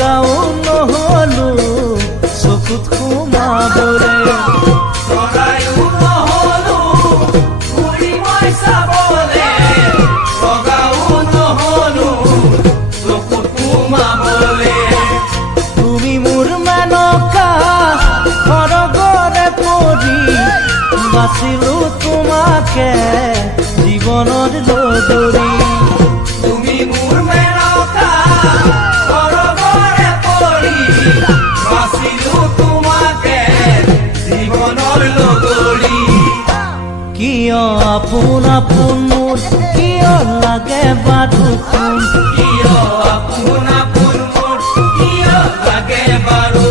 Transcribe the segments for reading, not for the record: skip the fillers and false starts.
লগাও নহলো চকুত সোমাবলে লগাও নহলো ঘূৰি মই চাবলে লগাও নহলো চকুত সোমাবলে তুমি মোৰ মেনকা সৰগৰে পৰি বাচিলো তোমাকে জীৱনৰ লগৰী তুমি মোৰ মেনকা সৰগৰে পৰি বাচিলো তোমাকে জীৱনৰ লগৰী কিয় আপোন আপোন মোৰ কিয় লাগে বাৰু শুন কিয় আপোন আপোন মোৰ কিয় লাগে বাৰু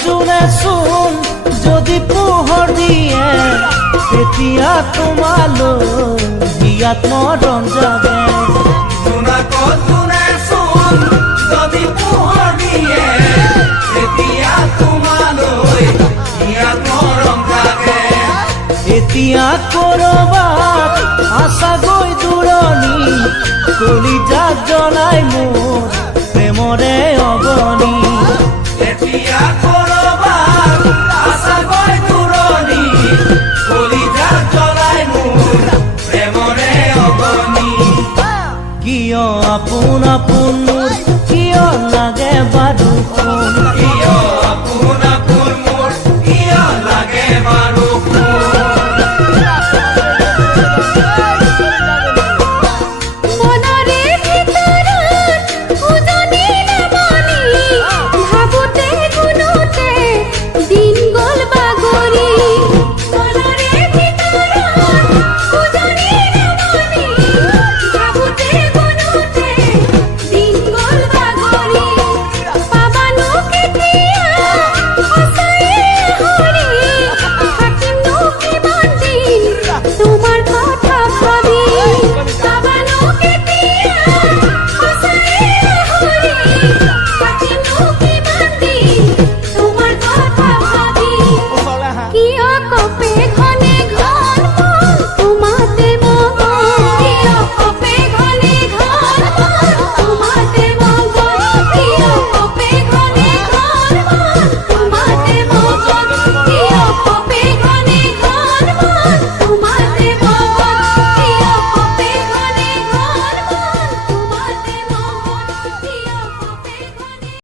জোনে চোন যদি পোহৰ দিয়ে তেতিয়া তোমালৈ হিয়াত মৰণ যাবে জোনাকত জোনে চোন যদি পোহৰ দিয়ে তেতিয়া তোমালৈ হিয়াত মৰম জাগে এতিয়া কৰবাত আছাগৈ দূৰণি কলিজাত জ্বলাই মোৰ প্ৰেমৰে অগণি এতিয়া